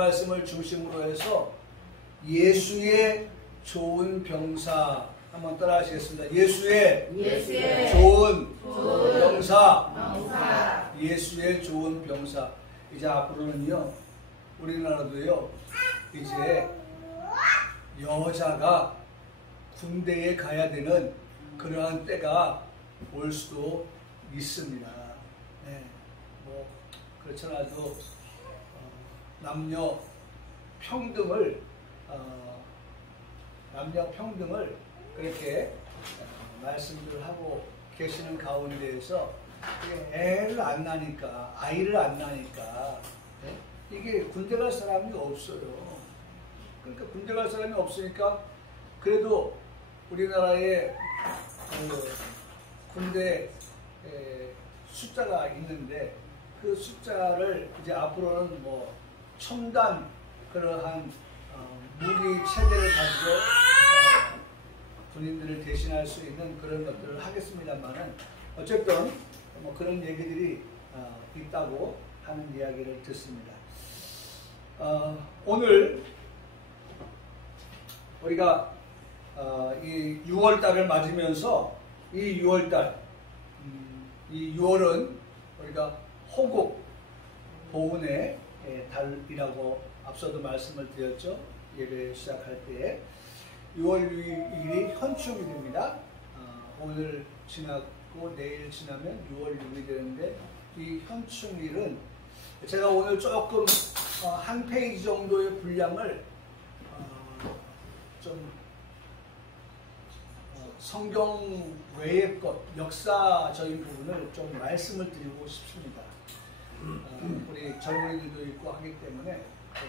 말씀을 중심으로 해서 예수의 좋은 병사 한번 따라 하시겠습니다. 예수의 좋은 병사. 예수의 좋은 병사. 이제 앞으로는요, 우리나라도요, 이제 여자가 군대에 가야 되는 그러한 때가 올 수도 있습니다. 네, 뭐 그렇잖아도 남녀 평등을 그렇게 말씀들 하고 계시는 가운데에서 아이를 안 낳으니까 네? 이게 군대 갈 사람이 없어요. 그러니까 군대 갈 사람이 없으니까 그래도 우리나라에 군대 숫자가 있는데 그 숫자를 이제 앞으로는 뭐 첨단 그러한 무기 체계를 가지고 군인들을 대신할 수 있는 그런 것들을 하겠습니다만은 어쨌든 뭐 그런 얘기들이 있다고 하는 이야기를 듣습니다. 오늘 우리가 이 6월달을 맞으면서 이 6월달, 이 6월은 우리가 호국 보훈의 달이라고 앞서도 말씀을 드렸죠. 예배 시작할 때 6월 6일이 현충일입니다. 오늘 지나고 내일 지나면 6월 6일이 되는데 이 현충일은 제가 오늘 조금 한 페이지 정도의 분량을 좀 성경 외의 것, 역사적인 부분을 좀 말씀을 드리고 싶습니다. 우리 젊은이들도 있고 하기 때문에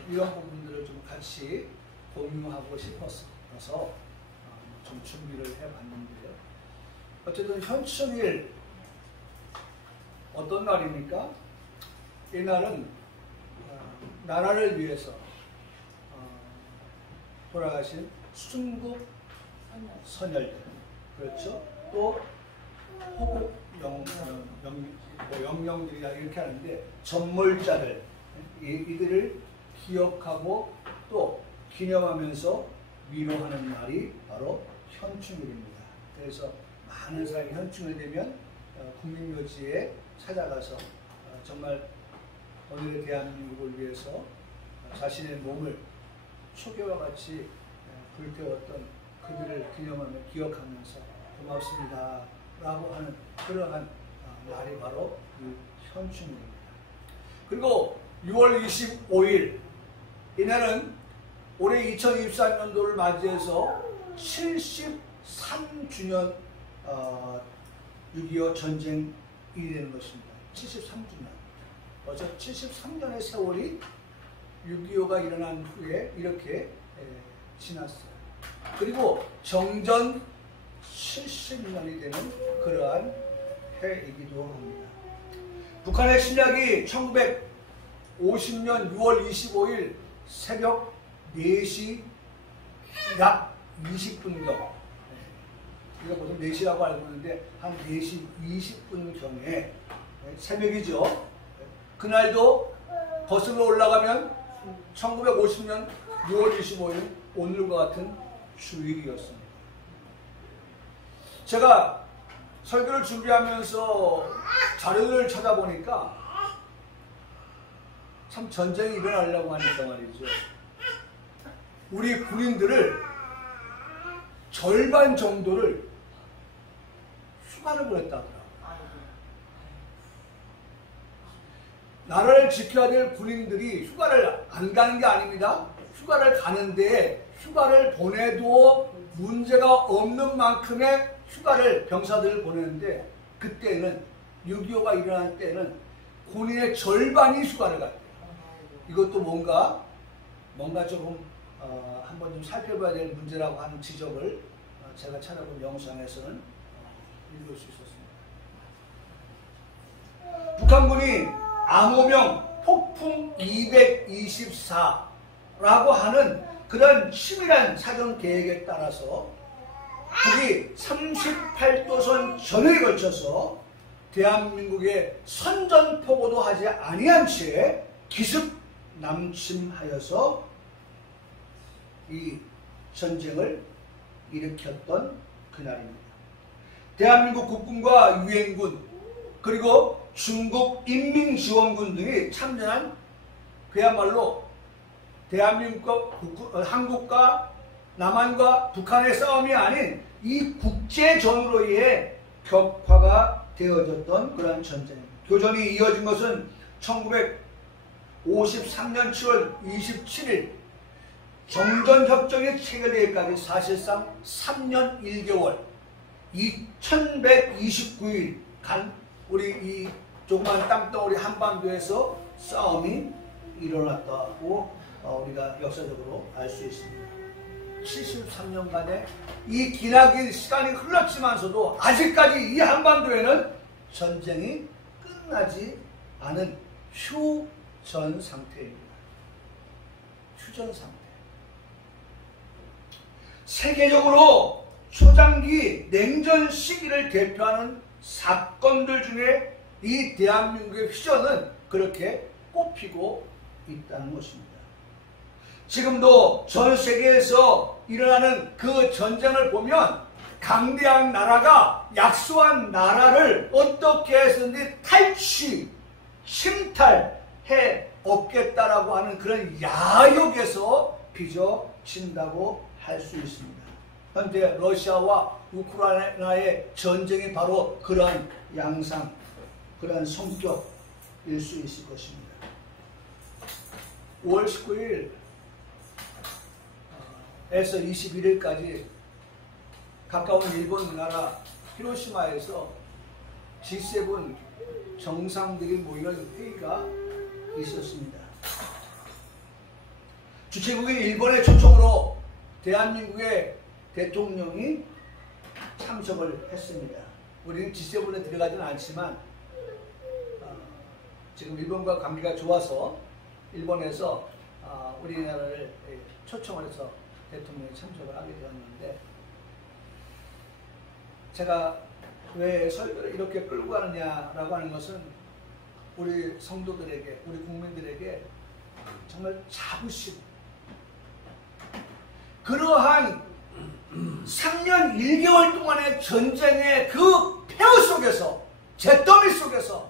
이런 부분들을 좀 같이 공유하고 싶어서 좀 준비를 해봤는데요. 어쨌든 현충일 어떤 날입니까? 이날은 나라를 위해서 돌아가신 순국 선열들, 그렇죠? 또 호국 영령들이라 이렇게 하는데 전몰자들, 이들을 기억하고 또 기념하면서 위로하는 날이 바로 현충일입니다. 그래서 많은 사람이 현충일 되면 국민묘지에 찾아가서 정말 오늘의 대한민국을 위해서 자신의 몸을 초계와 같이 불태웠던 그들을 기념하며 기억하면서 고맙습니다 라고 하는 그러한 날이 바로 이 현충일입니다. 그리고 6월 25일 이날은 올해 2023년도를 맞이해서 73주년 6.25 전쟁이 되는 것입니다. 73주년. 벌써 73년의 세월이 6.25가 일어난 후에 이렇게 지났어요. 그리고 정전 70년이 되는 그러한 해이기도 합니다. 북한의 침략이 1950년 6월 25일 새벽 4시 약 20분경, 우리가 보통 4시라고 알고 있는데 한 4시 20분경에 새벽이죠. 그날도 거슬러 올라가면 1950년 6월 25일 오늘과 같은 주일이었습니다. 제가 설교를 준비하면서 자료를 찾아보니까 참 전쟁이 일어나려고 하니까 말이죠. 우리 군인들을 절반 정도를 휴가를 보냈다더라고요. 나라를 지켜야 될 군인들이 휴가를 안 가는 게 아닙니다. 휴가를 가는데 휴가를 보내도 문제가 없는 만큼의 휴가를 병사들을 보내는데 그때는 6.25가 일어날 때는 군인의 절반이 휴가를 갔대요. 이것도 뭔가 조금 한번 좀 살펴봐야 될 문제라고 하는 지적을 제가 찾아본 영상에서는 읽을 수 있었습니다. 북한군이 암호명 폭풍 224라고 하는 그런 치밀한 사전 계획에 따라서 북이 38도선 전에 걸쳐서 대한민국에 선전포고도 하지 아니한 채 기습 남침하여서 이 전쟁을 일으켰던 그날입니다. 대한민국 국군과 유엔군 그리고 중국 인민지원군 등이 참전한 그야말로 대한민국과 한국과 남한과 북한의 싸움이 아닌 이 국제전으로의 격화가 되어졌던 그러한 전쟁입니다. 교전이 이어진 것은 1953년 7월 27일 정전협정이 체결되기까지 사실상 3년 1개월 2129일 간 우리 이 조그만 땅덩어리 한반도에서 싸움이 일어났다고 우리가 역사적으로 알 수 있습니다. 73년간의 이 기나긴 시간이 흘렀지만서도 아직까지 이 한반도에는 전쟁이 끝나지 않은 휴전 상태입니다. 휴전 상태. 세계적으로 초장기 냉전 시기를 대표하는 사건들 중에 이 대한민국의 휴전은 그렇게 꼽히고 있다는 것입니다. 지금도 전 세계에서 일어나는 그 전쟁을 보면 강대한 나라가 약소한 나라를 어떻게 해서든지 침탈해 없겠다라고 하는 그런 야욕에서 빚어진다고 할 수 있습니다. 현재 러시아와 우크라이나의 전쟁이 바로 그러한 양상, 그러한 성격일 수 있을 것입니다. 5월 19일 에서 21일까지 가까운 일본 나라 히로시마에서 G7 정상들이 모이는 회의가 있었습니다. 주최국인 일본의 초청으로 대한민국의 대통령이 참석을 했습니다. 우리는 G7에 들어가지는 않지만 지금 일본과 관계가 좋아서 일본에서 우리나라를 초청을 해서 대통령이 참석을 하게 되었는데, 제가 왜 설교를 이렇게 끌고 가느냐라고 하는 것은 우리 성도들에게, 우리 국민들에게 정말 자부심, 그러한 3년 1개월 동안의 전쟁의 그 폐허 속에서, 잿더미 속에서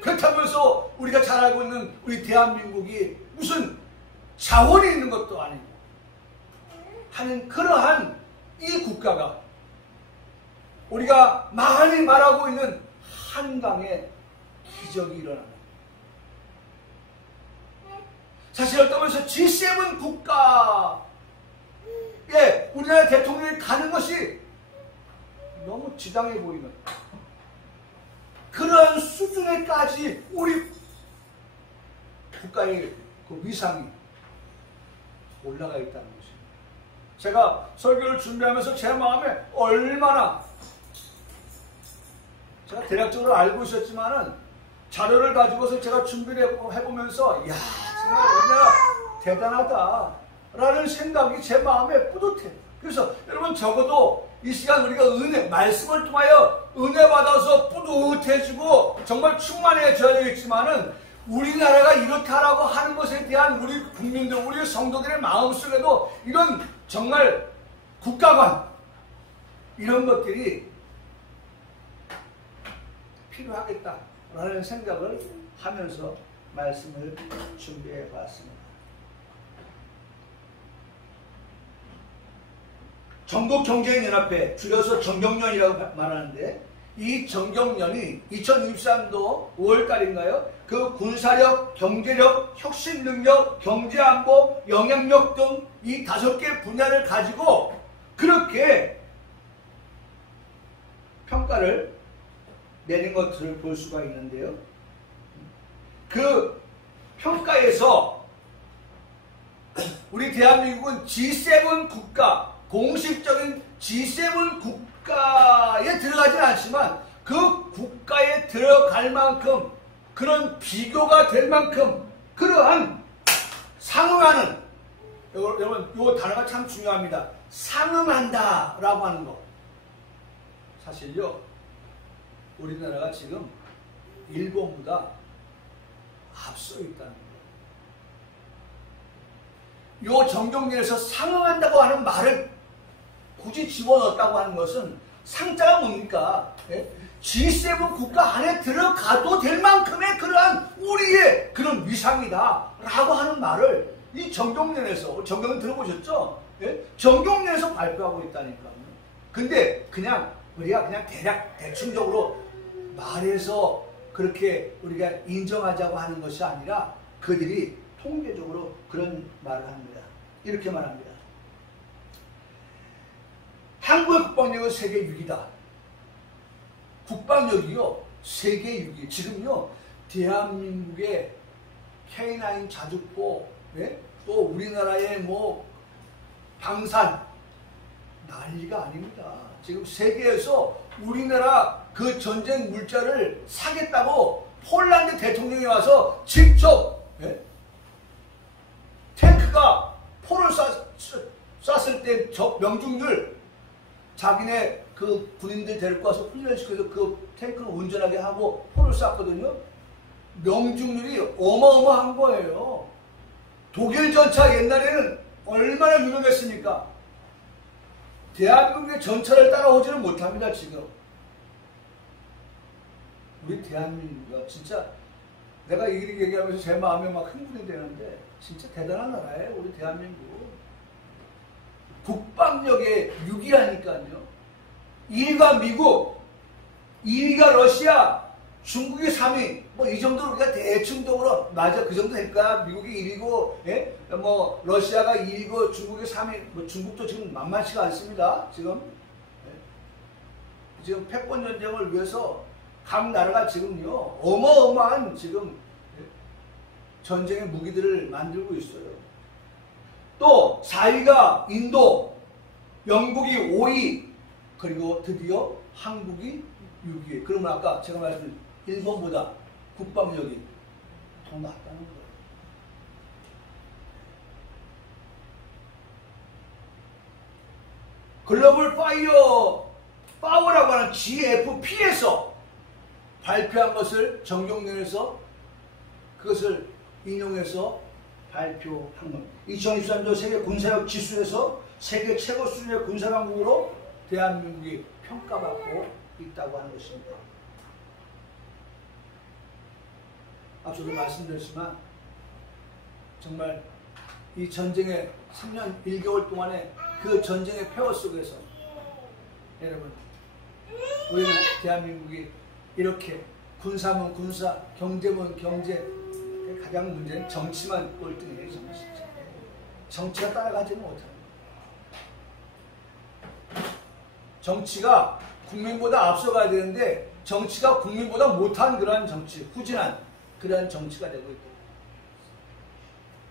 그렇다고 해서 우리가 잘 알고 있는 우리 대한민국이 무슨 자원이 있는 것도 아니고 하는 그러한 이 국가가 우리가 많이 말하고 있는 한강의 기적이 일어납니다. 사실 어떠면서 G7 국가에 우리나라 대통령이 가는 것이 너무 지당해 보이는 그런 수준에까지 우리 국가의 그 위상이 올라가 있다는 것입니다. 제가 설교를 준비하면서 제 마음에 얼마나, 제가 대략적으로 알고 있었지만은 자료를 가지고서 제가 준비를 해보면서 야, 정말 우리나라 대단하다 라는 생각이 제 마음에 뿌듯해요. 그래서 여러분 적어도 이 시간 우리가 은혜, 말씀을 통하여 은혜 받아서 뿌듯해지고 정말 충만해져야 되겠지만은 우리나라가 이렇다라고 하는 것에 대한 우리 국민들, 우리 성도들의 마음속에도 이런 정말 국가관, 이런 것들이 필요하겠다라는 생각을 하면서 말씀을 준비해 봤습니다. 전국경제연합회, 줄여서 정경련이라고 말하는데, 이 정경련이 2023도 5월달인가요? 그 군사력, 경제력, 혁신능력, 경제안보, 영향력 등 이 5개 분야를 가지고 그렇게 평가를 내린 것을 볼 수가 있는데요. 그 평가에서 우리 대한민국은 G7 국가, 공식적인 G7 국가에 들어가지는 않지만 그 국가에 들어갈 만큼, 그런 비교가 될 만큼 그러한 상응하는, 여러분 이 단어가 참 중요합니다. 상응한다 라고 하는 거. 사실요, 우리나라가 지금 일본보다 앞서 있다는 거예요. 요 정경련에서 상응한다고 하는 말을 굳이 집어넣었다고 하는 것은 상자가 뭡니까? 예? G7 국가 안에 들어가도 될 만큼의 그러한 우리의 그런 위상이다 라고 하는 말을 이 정경련에서, 정경련 들어보셨죠? 예? 정경련에서 발표하고 있다니까요. 근데 그냥 우리가 그냥 대략 대충적으로 말해서 그렇게 우리가 인정하자고 하는 것이 아니라 그들이 통계적으로 그런 말을 합니다. 이렇게 말합니다. 한국의 국방력은 세계 6위다. 국방력이요, 세계 6위. 지금요, 대한민국의 K9 자주포, 예? 또 우리나라의 뭐 방산 난리가 아닙니다. 지금 세계에서 우리나라 그 전쟁 물자를 사겠다고 폴란드 대통령이 와서 직접, 예? 탱크가 포를 쐈을 때 적 명중률 자기네 그 군인들 데리고 와서 훈련시켜서 그 탱크를 운전하게 하고 포를 쐈거든요. 명중률이 어마어마한 거예요. 독일 전차 옛날에는 얼마나 유명했습니까? 대한민국의 전차를 따라오지는 못합니다, 지금. 우리 대한민국은 진짜 내가 이렇게 얘기하면서 제 마음에 막 흥분이 되는데 진짜 대단한 나라예요, 우리 대한민국. 국방력의 6위라니까요. 1위가 미국, 2위가 러시아, 중국이 3위. 뭐 이 정도로 우리가 대충적으로 맞아, 그 정도 될까? 미국이 1위고, 예? 뭐 러시아가 2위고 중국이 3위. 뭐 중국도 지금 만만치가 않습니다. 지금 예? 지금 패권 전쟁을 위해서 각 나라가 지금요 어마어마한 지금 예? 전쟁의 무기들을 만들고 있어요. 또 4위가 인도, 영국이 5위, 그리고 드디어 한국이 6위. 그러면 아까 제가 말씀드린 일본보다 국방력이 더 낫다는 거예요. 글로벌 파워라고 하는 GFP에서 발표한 것을 정경련에서 그것을 인용해서 발표한 겁니다. 2023년 세계 군사력 지수에서 세계 최고 수준의 군사강국으로 대한민국이 평가받고 있다고 하는 것입니다. 앞서도 말씀드렸지만 정말 이 전쟁의 3년 1개월 동안의 그 전쟁의 폐허 속에서 여러분 우리는 대한민국이 이렇게 군사면 군사, 경제면 경제, 가장 문제는 정치만 꼴등이에요. 정치가 따라가지는 못합니다. 정치가 국민보다 앞서가야 되는데 정치가 국민보다 못한 그러한 정치, 후진한 그러한 정치가 되고 있다.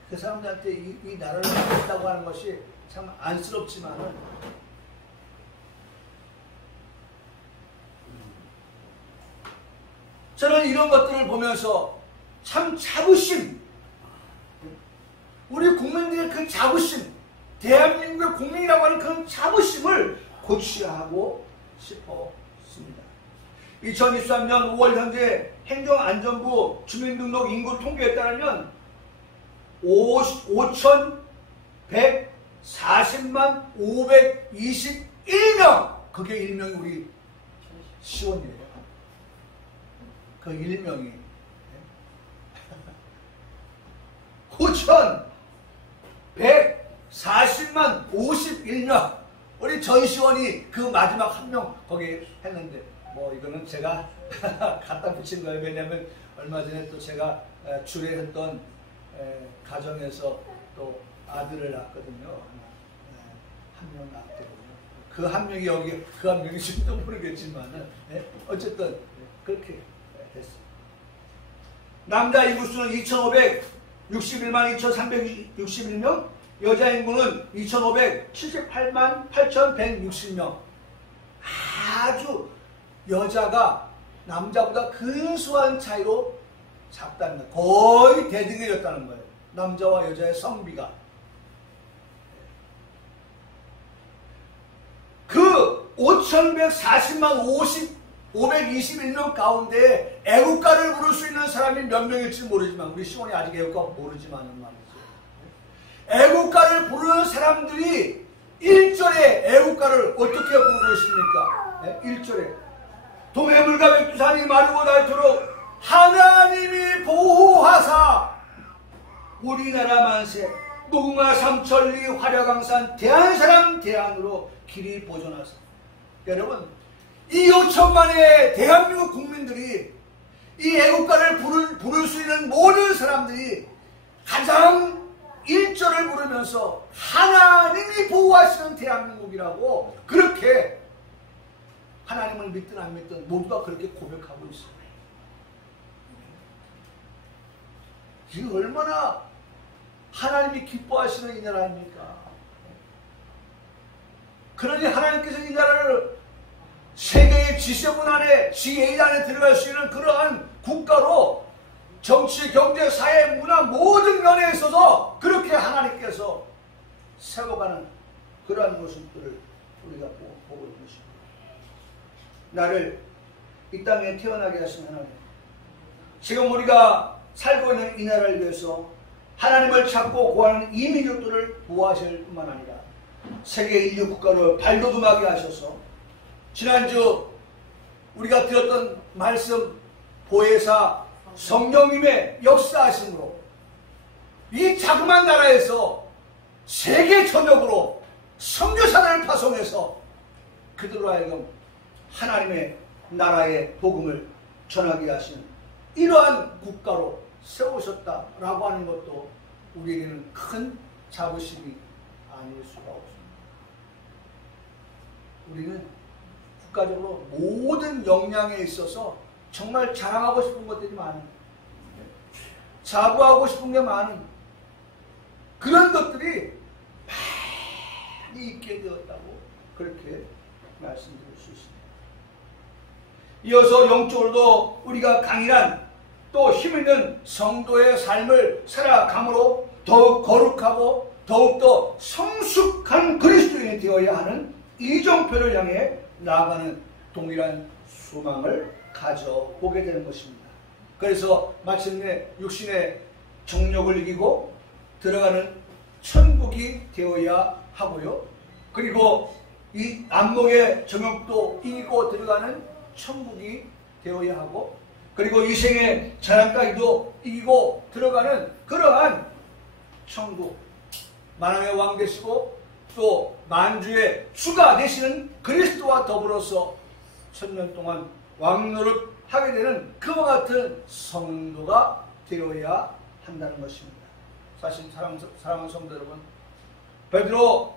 그 사람들한테 이 나라를 맡겼다고 하는 것이 참 안쓰럽지만은 저는 이런 것들을 보면서 참 자부심, 우리 국민들의 그 자부심, 대한민국의 국민이라고 하는 그런 자부심을 고취하고 싶었습니다. 2023년 5월 현재 행정안전부 주민등록 인구 통계에 따르면 5,140만 521명, 그게 일명이 우리 시원이에요. 그 일명이 5,140만 51명. 우리 전시원이 그 마지막 한 명 거기 했는데 뭐 이거는 제가 갖다 붙인 거예요. 왜냐면 얼마 전에 또 제가 주례했던 가정에서 또 아들을 낳았거든요. 한 명 낳았거든요. 그 한 명이 여기 그 한 명이 지금도 모르겠지만은 어쨌든 그렇게 됐습니다. 남자 인구수는 2,561만 2,361명, 여자 인구는 2,578만 8,160명. 아주 여자가 남자보다 근소한 차이로 작다는 거예요. 거의 대등해졌다는 거예요. 남자와 여자의 성비가. 그 5,140만 521명 가운데 애국가를 부를 수 있는 사람이 몇 명일지 모르지만, 우리 시온이 아직 애국가 모르지만은 말이죠. 애국가를 부르는 사람들이 1절에 애국가를 어떻게 부르고 있습니까? 네? 1절에 동해물과 백두산이 마르고 닳도록 하나님이 보호하사 우리나라 만세 무궁화 삼천리 화려강산 대한사람 대한으로 길이 보존하사. 여러분, 이 5천만의 대한민국 국민들이 이 애국가를 부를 수 있는 모든 사람들이 가장 1절을 부르면서 하나님이 보호하시는 대한민국이라고, 그렇게 하나님을 믿든 안 믿든 모두가 그렇게 고백하고 있어요. 이게 얼마나 하나님이 기뻐하시는 이 나라입니까? 그러니 하나님께서 이 나라를 세계의 G7 안에, G8 안에 들어갈 수 있는 그러한 국가로 정치, 경제, 사회, 문화 모든 면에 있어서 그렇게 하나님께서 세워가는 그러한 모습들을 우리가 보고 있는 것입니다. 나를 이 땅에 태어나게 하신 하나님, 지금 우리가 살고 있는 이 나라를 위해서 하나님을 찾고 구하는 이 민족들을 보호하실 뿐만 아니라 세계 인류 국가를 발돋움하게 하셔서, 지난주 우리가 들었던 말씀, 보혜사 성령님의 역사하심으로 이 자그마한 나라에서 세계 전역으로 선교사를 파송해서 그들로 하여금 하나님의 나라의 복음을 전하게 하시는 이러한 국가로 세우셨다라고 하는 것도 우리에게는 큰 자부심이 아닐 수가 없습니다. 우리는 국가적으로 모든 역량에 있어서 정말 자랑하고 싶은 것들이 많은, 자부하고 싶은 게 많은 그런 것들이 많이 있게 되었다고 그렇게 말씀드릴 수 있습니다. 이어서 영적으로도 우리가 강인한 또 힘있는 성도의 삶을 살아감으로 더욱 거룩하고 더욱더 성숙한 그리스도인이 되어야 하는 이정표를 향해 나아가는 동일한 소망을 가져보게 되는 것입니다. 그래서 마침내 육신의 정욕을 이기고 들어가는 천국이 되어야 하고요. 그리고 이 안목의 정욕도 이기고 들어가는 천국이 되어야 하고, 그리고 이생의 자랑까지도 이기고 들어가는 그러한 천국, 만왕의 왕 되시고 또 만주의 주가 되시는 그리스도와 더불어서 천년 동안 왕노릇 하게 되는 그와 같은 성도가 되어야 한다는 것입니다. 사실 사랑하는 성도 여러분, 베드로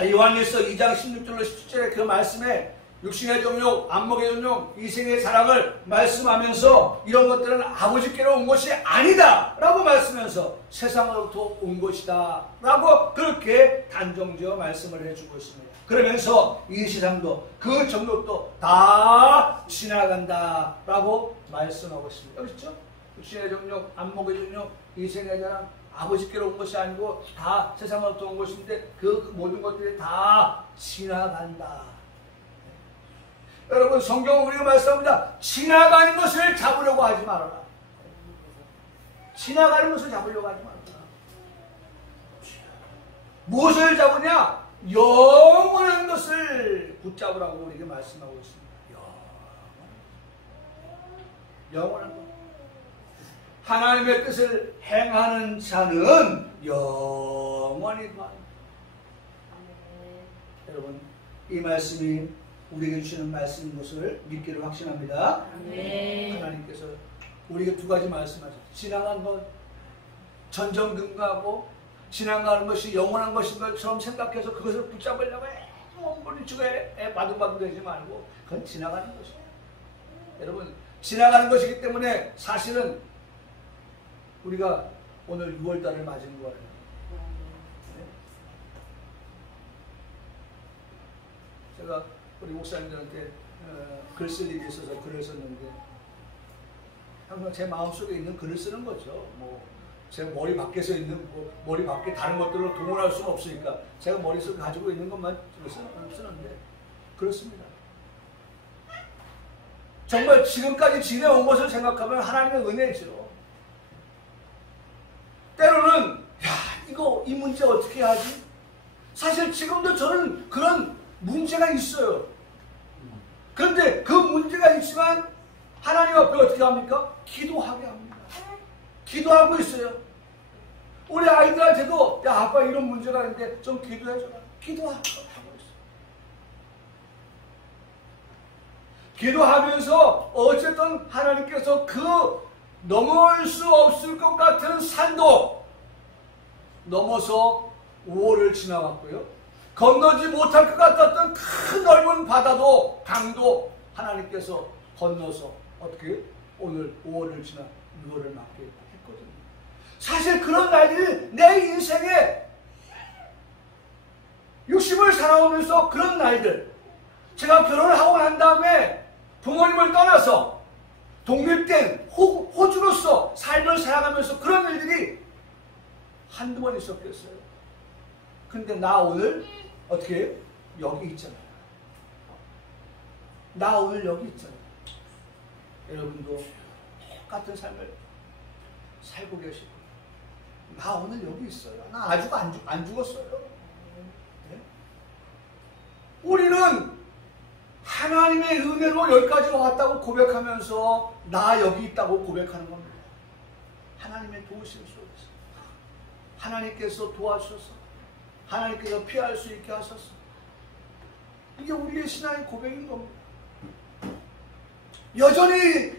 요한일서 2장 16절로 17절의 그 말씀에 육신의 정욕, 안목의 정욕, 이생의 자랑을 말씀하면서 이런 것들은 아버지께로 온 것이 아니다 라고 말씀하면서 세상으로부터 온 것이다 라고 그렇게 단정지어 말씀을 해주고 있습니다. 그러면서 이 세상도 그 정욕도 다 지나간다 라고 말씀하고 있습니다. 그렇죠? 육신의 정욕, 안목의 정욕, 이생의 자랑, 아버지께로 온 것이 아니고 다 세상으로부터 온 것인데 그 모든 것들이 다 지나간다. 여러분, 성경은 우리가 말씀합니다. 지나가는 것을 잡으려고 하지 말아라. 지나가는 것을 잡으려고 하지 말아라. 무엇을 잡으냐? 영원한 것을 붙잡으라고 우리에게 말씀하고 있습니다. 영원한 것. 하나님의 뜻을 행하는 자는 영원히 만. 여러분, 이 말씀이 우리에게 주시는 말씀인 것을 믿기를 확신합니다. 하나님께서 우리에게 두 가지 말씀하셨어요. 지나간 것, 전전긍긍하고 지나가는 것이 영원한 것인 것처럼 생각해서 그것을 붙잡으려고 몸부림 치고 바둥바둥 되지 말고 그건 지나가는 것이에요. 여러분, 지나가는 것이기 때문에 사실은 우리가 오늘 6월달을 맞은 거예요. 제가 우리 목사님들한테 글 쓸 일이 있어서 글을 썼는데 항상 제 마음속에 있는 글을 쓰는 거죠. 제 머리 밖에서 있는 머리 밖에 다른 것들로 동원할 수는 없으니까 제가 머릿속에 가지고 있는 것만 쓰는데 그렇습니다. 정말 지금까지 지내온 것을 생각하면 하나님의 은혜죠. 때로는 이 문제 어떻게 하지? 사실 지금도 저는 그런 문제가 있어요. 그런데 그 문제가 있지만 하나님 앞에 어떻게 합니까? 기도하게 합니다. 기도하고 있어요. 우리 아이들한테도 아빠 이런 문제가 있는데 좀 기도해줘라. 기도하고 있어요. 기도하면서 어쨌든 하나님께서 그 넘어올 수 없을 것 같은 산도 넘어서 5월을 지나갔고요. 건너지 못할 것 같았던 큰 넓은 바다도 강도 하나님께서 건너서 어떻게 오늘 5월을 지나 6월을 맞게 했거든요. 사실 그런 날이 내 인생에 60을 살아오면서 그런 날들, 제가 결혼을 하고 난 다음에 부모님을 떠나서 독립된 호주로서 삶을 살아가면서 그런 일들이 한두 번 있었겠어요. 근데 나 오늘 어떻게 해요? 여기 있잖아요. 나 오늘 여기 있잖아요. 여러분도 똑같은 삶을 살고 계시고 나 오늘 여기 있어요. 나 아직 안 죽었어요. 네? 우리는 하나님의 은혜로 여기까지 왔다고 고백하면서 나 여기 있다고 고백하는 겁니다. 하나님의 도우심 속에서 하나님께서 도와주셔서 하나님께서 피할 수 있게 하셔서 이게 우리의 신앙의 고백인 겁니다. 여전히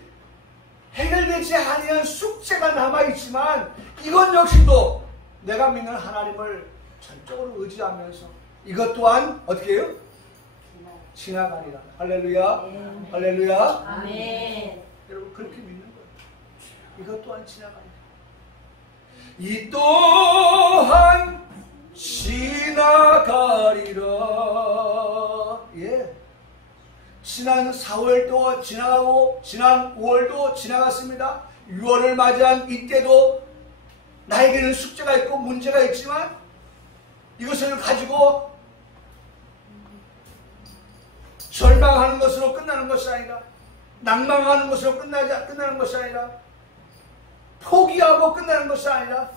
해결되지 아니한 숙제가 남아있지만 이것 역시도 내가 믿는 하나님을 전적으로 의지하면서 이것 또한 어떻게 해요? 지나가리라. 할렐루야. 할렐루야. 아멘. 여러분 그렇게 믿는 거예요. 이것 또한 지나가리라. 이 또한 지나가리라. 예. 지난 4월도 지나가고 지난 5월도 지나갔습니다. 6월을 맞이한 이때도 나에게는 숙제가 있고 문제가 있지만 이것을 가지고 절망하는 것으로 끝나는 것이 아니라 낭망하는 것으로 끝나는 것이 아니라 포기하고 끝나는 것이 아니라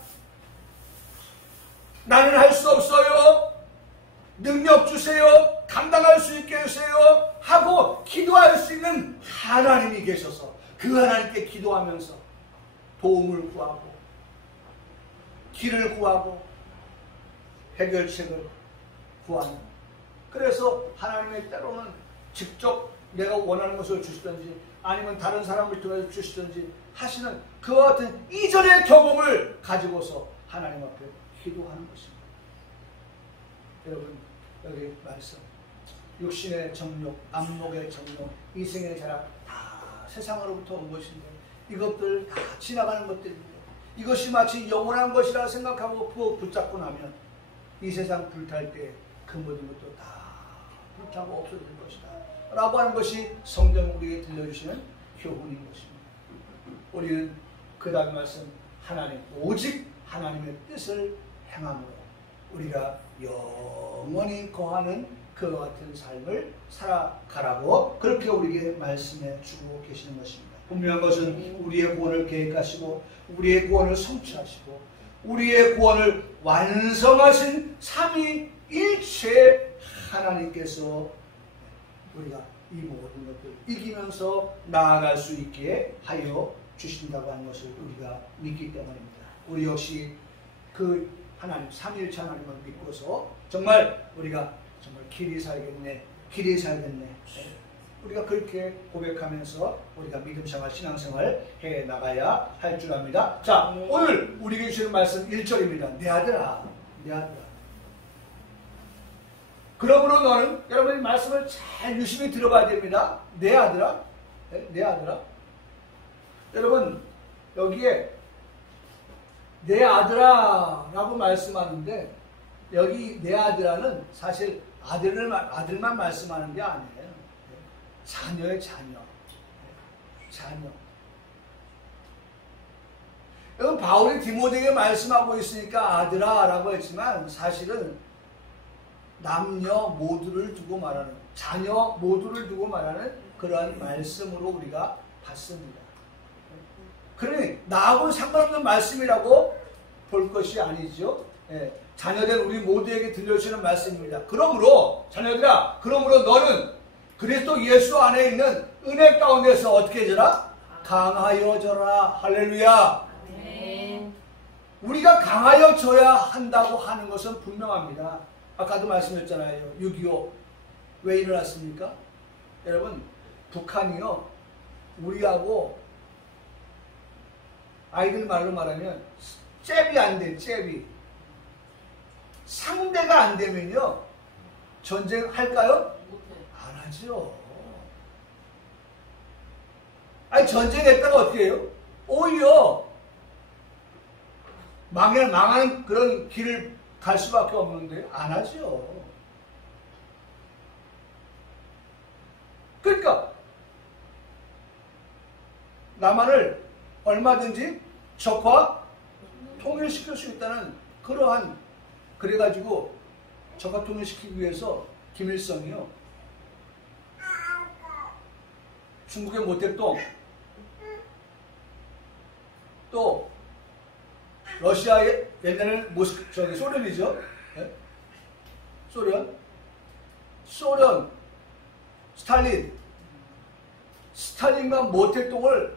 나는 할 수 없어요. 능력 주세요. 감당할 수 있게 해주세요. 하고 기도할 수 있는 하나님이 계셔서 그 하나님께 기도하면서 도움을 구하고 길을 구하고 해결책을 구하는. 그래서 하나님의 때로는 직접 내가 원하는 것을 주시든지 아니면 다른 사람을 통해서 주시든지 하시는 그와 같은 이전의 경험을 가지고서 하나님 앞에 기도하는 것입니다. 여러분 여기 말씀 육신의 정욕, 안목의 정욕, 이생의 자랑 다 세상으로부터 온 것인데 이것들 다 지나가는 것들입니다. 이것이 마치 영원한 것이라 생각하고 붙잡고 나면 이 세상 불탈 때 그 모든 것도 다 불타고 없어질 것이다 라고 하는 것이 성경 우리에게 들려주시는 교훈인 것입니다. 우리는 그 다음 말씀 하나님 오직 하나님의 뜻을 행함으로 우리가 영원히 거하는 그와 같은 삶을 살아가라고 그렇게 우리에게 말씀해 주고 계시는 것입니다. 분명한 것은 우리의 구원을 계획하시고 우리의 구원을 성취하시고 우리의 구원을 완성하신 삼위일체 하나님께서 우리가 이 모든 것들을 이기면서 나아갈 수 있게 하여 주신다고 하는 것을 우리가 믿기 때문입니다. 우리 역시 그 하나님, 삼위일체 하나님을 믿고서 정말 우리가 정말 길이 살겠네. 우리가 그렇게 고백하면서 우리가 믿음생활, 신앙생활 해 나가야 할 줄 압니다. 자, 오늘 우리에게 주시는 말씀 1절입니다. 내 아들아, 내 아들아. 그러므로 너는 여러분이 말씀을 잘 유심히 들어봐야 됩니다. 내 아들아, 내 아들아. 여러분 여기에 내 아들아 라고 말씀하는데 여기 내 아들아는 사실 아들만 말씀하는 게 아니에요. 자녀의 자녀. 여러분 바울이 디모데에게 말씀하고 있으니까 아들아 라고 했지만 사실은 남녀 모두를 두고 말하는, 자녀 모두를 두고 말하는 그러한 말씀으로 우리가 봤습니다. 그러니 나하고는 상관없는 말씀이라고 볼 것이 아니죠. 예, 자녀된 우리 모두에게 들려주시는 말씀입니다. 그러므로 자녀들아, 그러므로 너는 그리스도 예수 안에 있는 은혜 가운데서 어떻게 해져라? 강하여져라. 할렐루야. 네. 우리가 강하여져야 한다고 하는 것은 분명합니다. 아까도 말씀했잖아요. 6.25 왜 일어났습니까? 여러분, 북한이요, 우리하고 아이들 말로 말하면 잽이 안 돼, 잽이. 상대가 안 되면요, 전쟁할까요? 안 하죠. 아니, 전쟁했다가 어떻게 해요? 오히려 망하는 그런 길을 갈 수밖에 없는데 안 하죠. 그러니까 남한을 얼마든지 적과 통일시킬 수 있다는 그러한, 그래가지고 적과 통일시키기 위해서 김일성이요, 중국의 모택동, 또 러시아의 옛날에는 소련이죠. 네? 소련, 스탈린과 모택동을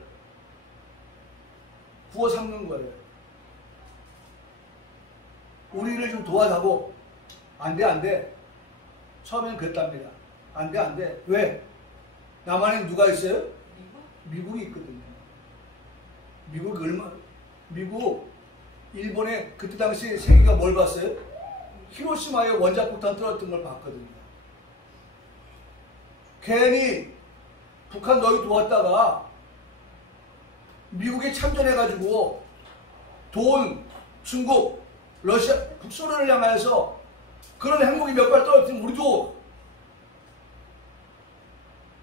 부어 삼는 거예요. 우리를 좀 도와다고. 안 돼. 처음엔 그랬답니다. 안 돼. 왜? 남한에 누가 있어요? 미국이 있거든요. 미국, 일본에 그때 당시 세계가 뭘 봤어요? 히로시마에 원자폭탄 떨어졌던 걸 봤거든요. 괜히 북한 너희 도왔다가 미국이 참전해가지고 중국, 러시아, 북소련을 향하여서 그런 행복이 몇 발 떨어뜨리면 우리도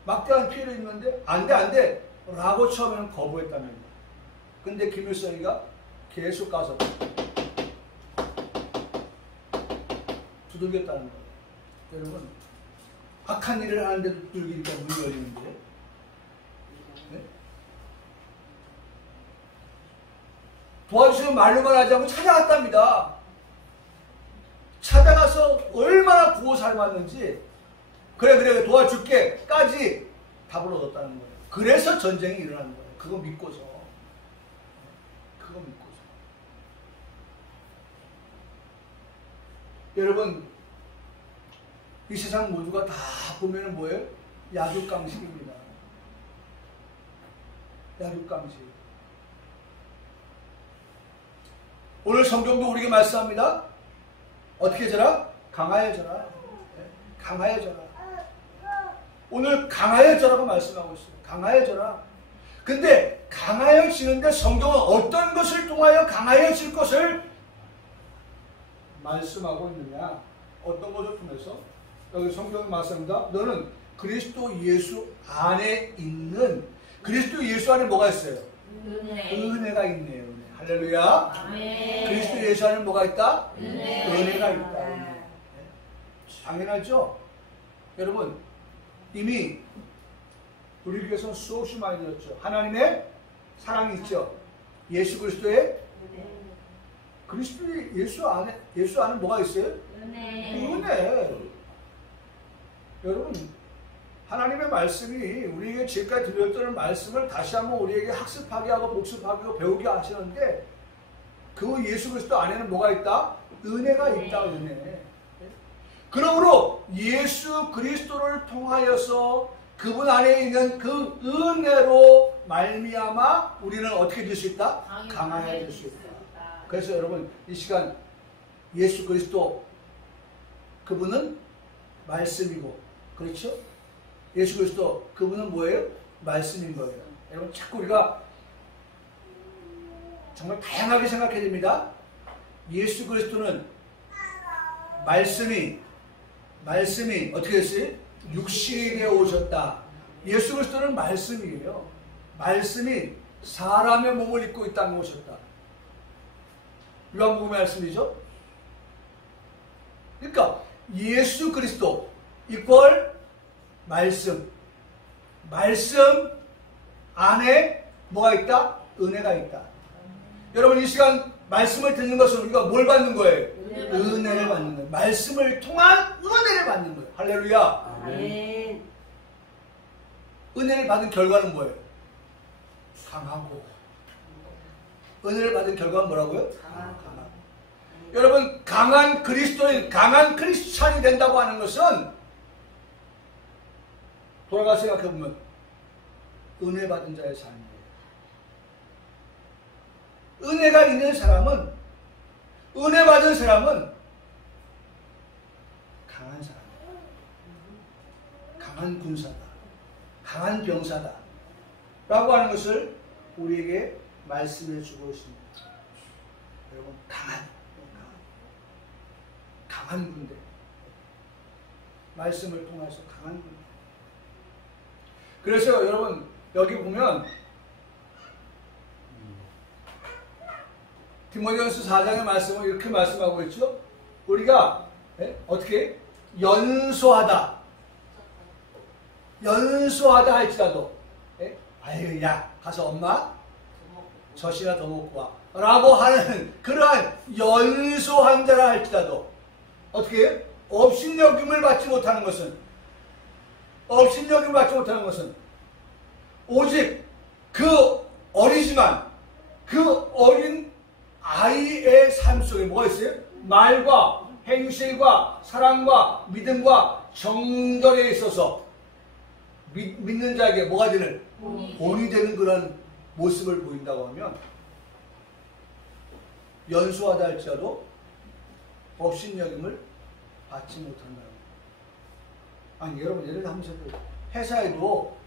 막대한 피해를 입는데 안 돼 라고 처음에는 거부했다면, 근데 김일성이가 계속 가서 두들겼다는 거예요. 여러분, 악한 일을 하는데도 두들기니까 문이 열리는데, 네? 도와주시면 말로만 하지 않고 찾아갔답니다. 찾아가서 얼마나 구호 삶았는지, 그래 도와줄게까지 답을 얻었다는 거예요. 그래서 전쟁이 일어나는 거예요. 그거 믿고서. 여러분, 이 세상 모두가 다 보면 뭐예요? 약육강식입니다. 약육강식. 오늘 성경도 우리에게 말씀합니다. 어떻게 해져라? 강하여져라. 강하여져라. 오늘 강하여져라고 말씀하고 있어요. 강하여져라. 근데 강하여지는데 성경은 어떤 것을 통하여 강하여질 것을 말씀하고 있느냐? 어떤 것을 통해서? 여기 성경이 말씀합니다. 너는 그리스도 예수 안에 있는, 그리스도 예수 안에 뭐가 있어요? 은혜가 있네요. 은혜. 할렐루야. 아멘. 그리스도 예수 안에 뭐가 있다? 은혜가 있다. 네. 당연하죠? 여러분, 이미 우리 교회에서는 수없이 많이 들었죠. 하나님의 사랑이 있죠. 예수 그리스도의 예수 안에 뭐가 있어요? 은혜. 여러분, 하나님의 말씀이 우리에게 지금까지 들렸던 말씀을 다시 한번 우리에게 학습하게 하고 복습하게 하고 배우게 하시는데, 그 예수 그리스도 안에는 뭐가 있다? 은혜가 있다. 은혜. 그러므로 예수 그리스도를 통하여서 그분 안에 있는 그 은혜로 말미암아 우리는 어떻게 될 수 있다? 강하여질 수 있다. 그래서 여러분, 이 시간 예수 그리스도, 그분은 말씀이고, 그렇죠? 예수 그리스도, 그분은 뭐예요? 말씀인 거예요. 여러분, 자꾸 우리가 정말 다양하게 생각해야 됩니다. 예수 그리스도는 말씀이 어떻게 됐어요? 육신이 되어 오셨다. 예수 그리스도는 말씀이에요. 말씀이 사람의 몸을 입고 이 땅에 오셨다. 요한복음의 말씀이죠. 그러니까 예수 그리스도 이퀄 말씀. 말씀 안에 뭐가 있다? 은혜가 있다. 여러분 이 시간 말씀을 듣는 것은 우리가 뭘 받는 거예요? 은혜를 받는 거예요. 말씀을 통한 은혜를 받는 거예요. 할렐루야. 아멘. 은혜를 받은 결과는 뭐예요? 강하고. 은혜를 받은 결과는 뭐라고요? 강하고. 여러분 강한 그리스도인, 강한 크리스찬이 된다고 하는 것은 돌아가 생각해보면 은혜 받은 자의 삶이에요. 은혜가 있는 사람은, 은혜 받은 사람은 강한 사람이에요. 강한 군사다. 강한 병사다. 라고 하는 것을 우리에게 말씀해 주고 있습니다. 여러분, 강한 군대. 말씀을 통해서 강한 군대. 그래서 여러분, 여기 보면 디모데전서 4장의 말씀을 이렇게 말씀하고 있죠. 우리가 어떻게 연소하다 할지라도 아유 야 가서 엄마 젖이나 더 먹고 와 라고 하는 그러한 연소한 자라 할지라도 어떻게 업신여김을 받지 못하는 것은 오직 그 어리지만 그 어린 아이의 삶 속에 뭐가 있어요? 말과 행실과 사랑과 믿음과 정절에 있어서 믿는 자에게 뭐가 되는? 본이 되는 그런 모습을 보인다고 하면 연소하다 할지라도 업신여김을 받지 못한다는 거예요. 아니 여러분 예를 들어 한번 회사에도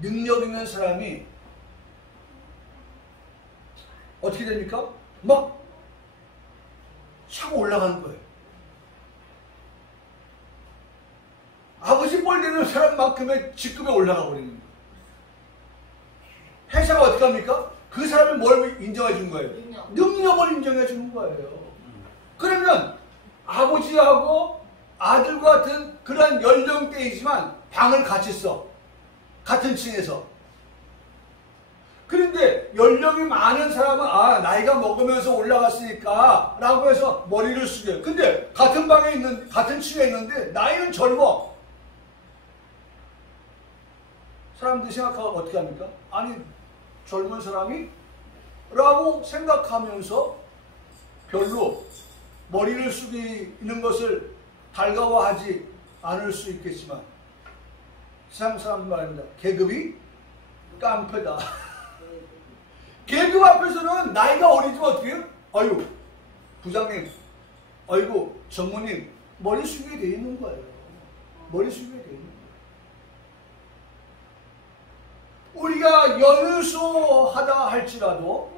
능력 있는 사람이 어떻게 됩니까? 막 차고 올라가는 거예요. 아버지 뻘 되는 사람만큼의 직급에 올라가 버리는 거예요. 회사가 어떻게 합니까? 그 사람을 뭘 인정해 준 거예요? 능력을 인정해 주는 거예요. 그러면 아버지하고 아들과 같은 그러한 연령대이지만 방을 같이 써. 같은 층에서. 그런데 연령이 많은 사람은 나이가 먹으면서 올라갔으니까 라고 해서 머리를 숙여요. 근데 같은 방에 있는, 같은 층에 있는데 나이는 젊어. 사람들이 생각하면 어떻게 합니까? 아니 젊은 사람이? 라고 생각하면서 별로 머리를 숙이는 것을 달가워하지 않을 수 있겠지만 세상 사람들 말입니다. 계급이 깡패다. 계급 앞에서는 나이가 어리지만 어떻게 해요? 아유 부장님, 아이고 전무님 머리 숙이게 돼 있는 거예요. 머리 숙이게 돼 있는 거예요. 우리가 연소하다 할지라도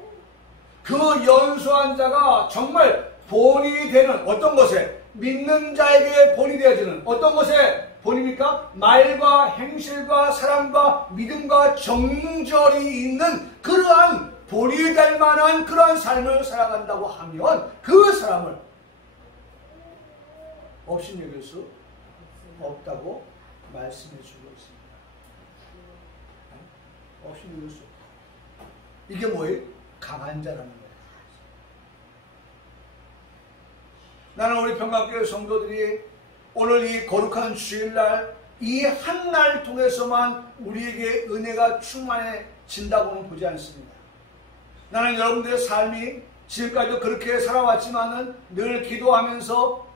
그 연소한 자가 정말 본이 되는 어떤 것에 믿는 자에게 본이 되어지는 어떤 것에 본입니까? 말과 행실과 사랑과 믿음과 정절이 있는 그러한 본이 될 만한 그러한 삶을 살아간다고 하면 그 사람을 업신여길 수 없다고 말씀해 주고 있습니다. 업신여길 수 없다. 이게 뭐예요? 강한 자라는 거예요. 나는 우리 평강교회 성도들이 오늘 이 거룩한 주일날 이 한 날 통해서만 우리에게 은혜가 충만해진다고는 보지 않습니다. 나는 여러분들의 삶이 지금까지도 그렇게 살아왔지만은 늘 기도하면서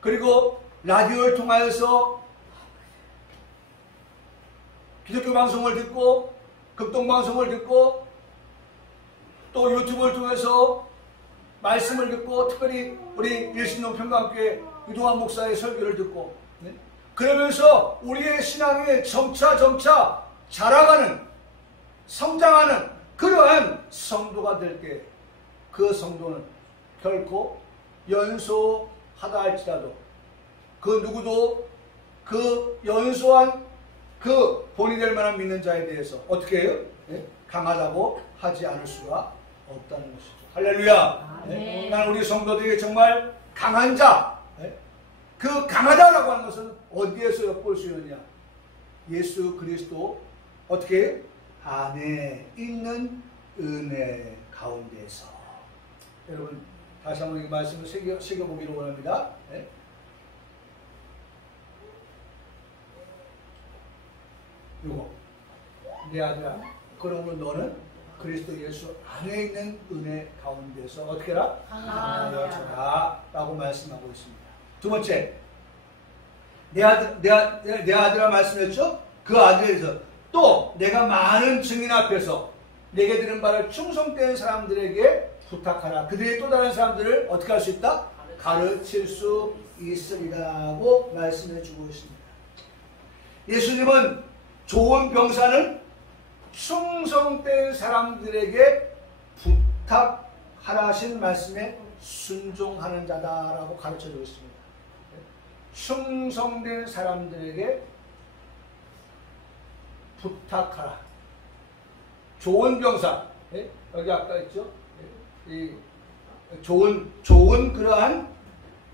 그리고 라디오를 통하여서 기독교 방송을 듣고 극동방송을 듣고 또 유튜브를 통해서 말씀을 듣고 특별히 우리 일신동 평강교회 유동환 목사의 설교를 듣고 그러면서 우리의 신앙이 점차 자라가는 성장하는 그러한 성도가 될 때 그 성도는 결코 연소하다 할지라도 그 누구도 그 연소한 그 본이 될 만한 믿는 자에 대해서 어떻게 해요? 강하다고 하지 않을 수가 없다는 것이죠. 할렐루야. 아멘. 나는 우리 성도들이 정말 강한 자. 그 강하다라고 하는 것은 어디에서 엿볼 수 있느냐? 예수 그리스도 어떻게 안에 있는 은혜 가운데서. 여러분 다시 한번 이 말씀을 새겨보기를 원합니다. 이거 내 아들아, 그러므로 너는 그리스도 예수 안에 있는 은혜 가운데서 어떻게 해라? 강하여져라 라고 말씀하고 있습니다. 두 번째, 내 아들아 말씀했죠? 그 아들에서 또 내가 많은 증인 앞에서 내게 들은 바를 충성된 사람들에게 부탁하라. 그들이 또 다른 사람들을 어떻게 할 수 있다? 가르칠 수 있으리라고 말씀해 주고 있습니다. 예수님은 좋은 병사는 충성된 사람들에게 부탁하라 하신 말씀에 순종하는 자다라고 가르쳐 주고 있습니다. 충성된 사람들에게 부탁하라. 좋은 병사, 여기 아까 있죠? 이 좋은 그러한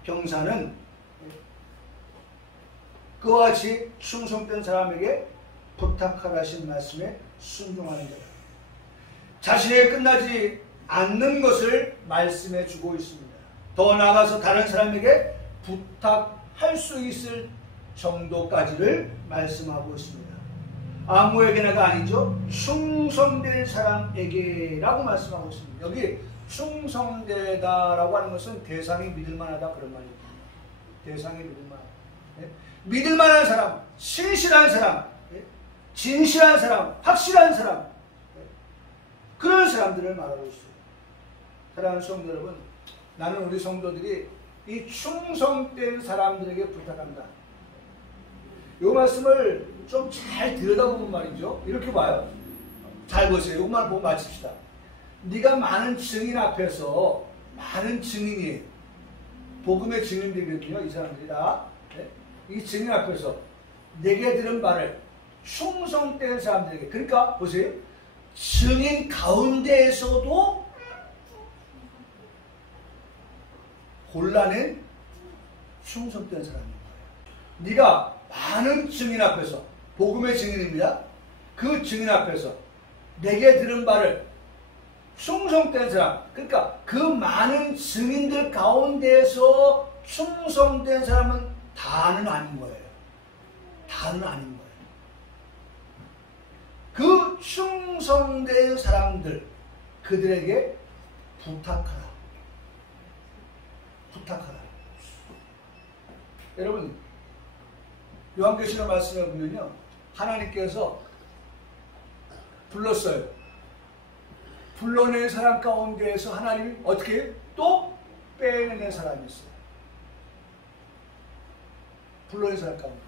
병사는 그와 같이 충성된 사람에게 부탁하라 하신 말씀에 순종하는 자다. 자신의 끝나지 않는 것을 말씀해 주고 있습니다. 더 나아가서 다른 사람에게 부탁할 수 있을 정도까지를 말씀하고 있습니다. 아무에게나가 아니죠. 충성된 사람에게라고 말씀하고 있습니다. 여기 충성되다라고 하는 것은 대상이 믿을만하다 그런 말입니다. 대상이 믿을만하다. 믿을만한 사람, 신실한 사람, 진실한 사람, 확실한 사람, 그런 사람들을 말하고 있어요. 사랑하는 성도 여러분, 나는 우리 성도들이 이 충성된 사람들에게 부탁한다. 이 말씀을 좀 잘 들여다보면 말이죠. 이렇게 봐요. 잘 보세요. 이것만 보고 마칩시다. 네가 많은 증인 앞에서, 많은 증인이 복음의 증인들이거든요. 이 사람들이 다. 이 증인 앞에서 내게 들은 바를 충성된 사람들에게, 그러니까 보세요. 증인 가운데에서도 골라낸 충성된 사람인 거예요. 네가 많은 증인 앞에서, 복음의 증인입니다. 그 증인 앞에서 내게 들은 바를 충성된 사람, 그러니까 그 많은 증인들 가운데에서 충성된 사람은 다는 아닌 거예요. 다는 아닌 거예요. 그 충성된 사람들, 그들에게 부탁하라. 부탁하라. 여러분, 요한계시록 말씀을 보면요, 하나님께서 불렀어요. 불러낸 사람 가운데에서 하나님이 어떻게 또 빼내는 사람이 있어요. 불러낸 사람 가운데.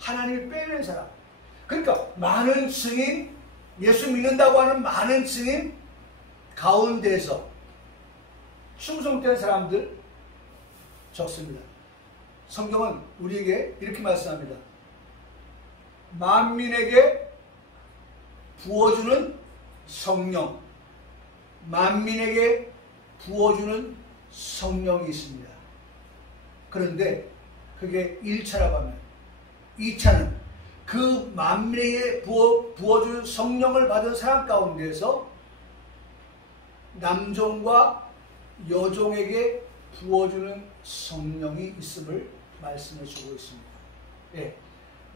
하나님이 빼낸 사람. 그러니까 많은 증인, 예수 믿는다고 하는 많은 증인 가운데서 충성된 사람들 적습니다. 성경은 우리에게 이렇게 말씀합니다. 만민에게 부어주는 성령, 만민에게 부어주는 성령이 있습니다. 그런데 그게 1차라고 하면 2차는 그 만민에게 부어주는 성령을 받은 사람 가운데서 남종과 여종에게 부어주는 성령이 있음을 말씀해 주고 있습니다. 예,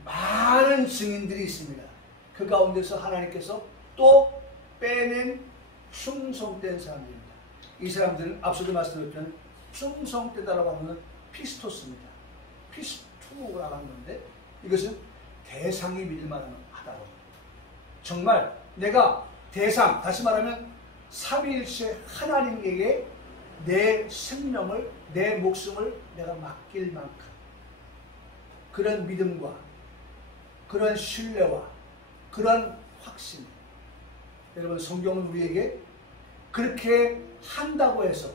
많은 증인들이 있습니다. 그 가운데서 하나님께서 또 빼낸 충성된 사람들입니다. 이 사람들은 앞서도 말씀드렸던 충성되다라고 하는 것은 피스토스입니다. 피스토라고 하는 건데 이것은 대상이 믿을만하다고. 정말 내가 대상, 다시 말하면 삼위일체 하나님에게 내 생명을, 내 목숨을 내가 맡길 만큼 그런 믿음과 그런 신뢰와 그런 확신. 여러분, 성경은 우리에게 그렇게 한다고 해서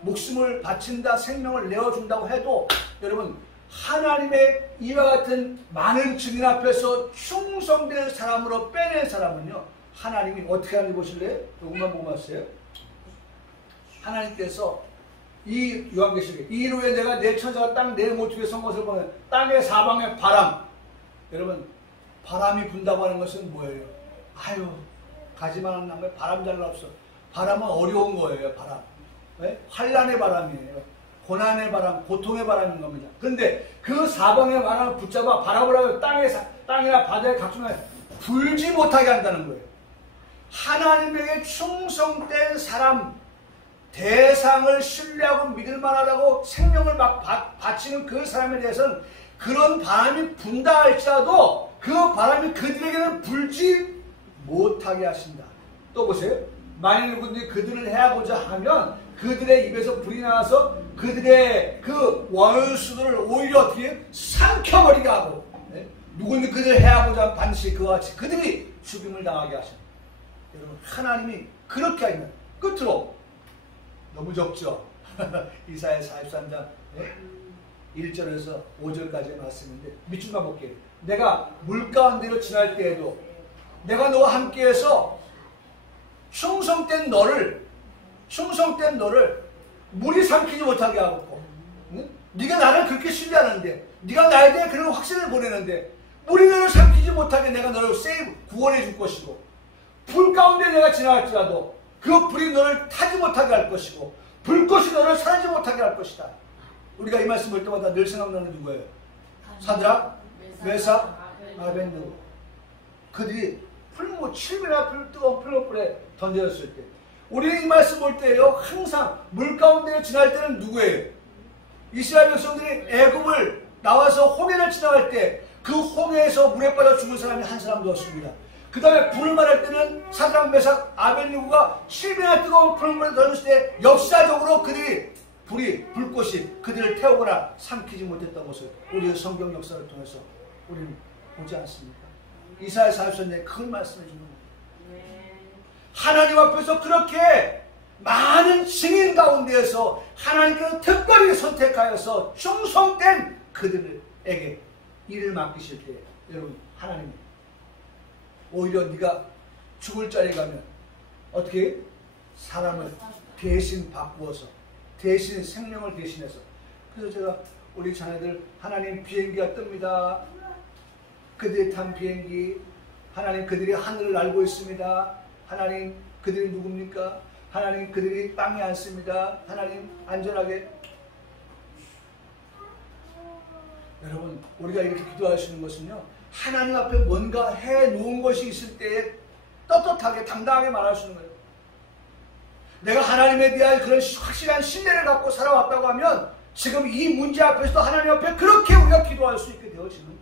목숨을 바친다, 생명을 내어준다고 해도 여러분, 하나님의 이와 같은 많은 증인 앞에서 충성된 사람으로 빼낸 사람은요, 하나님이 어떻게 하는지 보실래요? 조금만 보고 왔어요. 하나님께서 이 요한계시록에 이후에 내가 내 천사가 땅 내 모퉁이에 선 것을 보면 땅의 사방에 바람. 여러분 바람이 분다고 하는 것은 뭐예요? 아유 가지만한 나무에 바람 잘 없어. 바람은 어려운 거예요. 바람. 네? 환란의 바람이에요. 고난의 바람, 고통의 바람인 겁니다. 그런데 그 사방의 바람을 붙잡아 바람을 하고 땅이나 바다에 각종에 불지 못하게 한다는 거예요. 하나님에게 충성된 사람, 대상을 신뢰하고 믿을 만하다고 생명을 막 바치는 그 사람에 대해서는 그런 바람이 분다 할지라도 그 바람이 그들에게는 불지 못하게 하신다. 또 보세요. 만일 누구든지 그들을 해하고자 하면 그들의 입에서 불이 나와서 그들의 그 원수들을 오히려 어떻게 삼켜버리게 하고, 네? 누구든지 그들을 해하고자 하면 반드시 그와 같이 그들이 죽임을 당하게 하신다. 여러분 하나님이 그렇게 하면 끝으로 너무 적죠. 이사야 43장 1절에서 5절까지의 말씀인데 밑줄만 볼게요. 내가 물 가운데로 지날 때에도 내가 너와 함께해서 충성된 너를 물이 삼키지 못하게 하고, 응? 네가 나를 그렇게 신뢰하는데, 네가 나에 대해 그런 확신을 보내는데 물이 너를 삼키지 못하게 내가 너를 구원해 줄 것이고, 불 가운데 내가 지나갈지라도 그 불이 너를 타지 못하게 할 것이고, 불꽃이 너를 사라지지 못하게 할 것이다. 우리가 이 말씀 볼 때마다 늘 생각나는 누구예요? 사드락, 메삭, 아벤느고. 그들이 뜨거운 풀무불에 던져졌을 때, 우리는 이 말씀 볼 때요 항상 물 가운데를 지날 때는 누구예요? 이스라엘 백성들이 애굽을 나와서 홍해를 지나갈 때 그 홍해에서 물에 빠져 죽은 사람이 한 사람도 없습니다. 그 다음에 불을 말할 때는 사드락, 메삭, 아벤느고가 7배나 뜨거운 풀무불에 던졌을 때 역사적으로 불꽃이 그들을 태우거나 삼키지 못했던 것을 우리의 성경 역사를 통해서 우리는 보지 않습니까? 이사야 43장에 그걸 말씀해 주는 거예요. 하나님 앞에서 그렇게 많은 증인 가운데에서 하나님께서 특별히 선택하여서 충성된 그들에게 일을 맡기실 때 여러분 하나님이 오히려 네가 죽을 자리에 가면 어떻게 사람을 대신 바꾸어서 대신 생명을 대신해서, 그래서 제가 우리 자녀들 하나님 비행기가 뜹니다. 그들이 탄 비행기, 하나님 그들이 하늘을 날고 있습니다. 하나님 그들이 누굽니까? 하나님 그들이 땅에 앉습니다. 하나님 안전하게. 여러분 우리가 이렇게 기도할 수 있는 것은요 하나님 앞에 뭔가 해놓은 것이 있을 때에 떳떳하게 당당하게 말할 수 있는 거예요. 내가 하나님에 대한 그런 확실한 신뢰를 갖고 살아왔다고 하면 지금 이 문제 앞에서도 하나님 앞에 그렇게 우리가 기도할 수 있게 되어지는 거예요.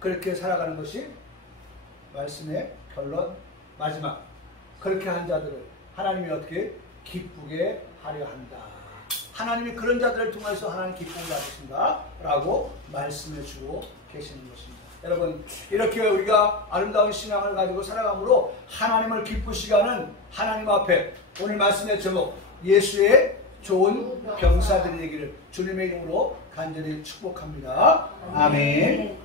그렇게 살아가는 것이 말씀의 결론 마지막. 그렇게 한 자들을 하나님이 어떻게 기쁘게 하려 한다. 하나님이 그런 자들을 통해서 하나님 기쁨을 받으신다 라고 말씀해 주고 계시는 것입니다. 여러분 이렇게 우리가 아름다운 신앙을 가지고 살아감으로 하나님을 기쁘시게 하는 하나님 앞에 오늘 말씀의 제목 예수의 좋은 병사들이 되기를 주님의 이름으로 간절히 축복합니다. 아멘.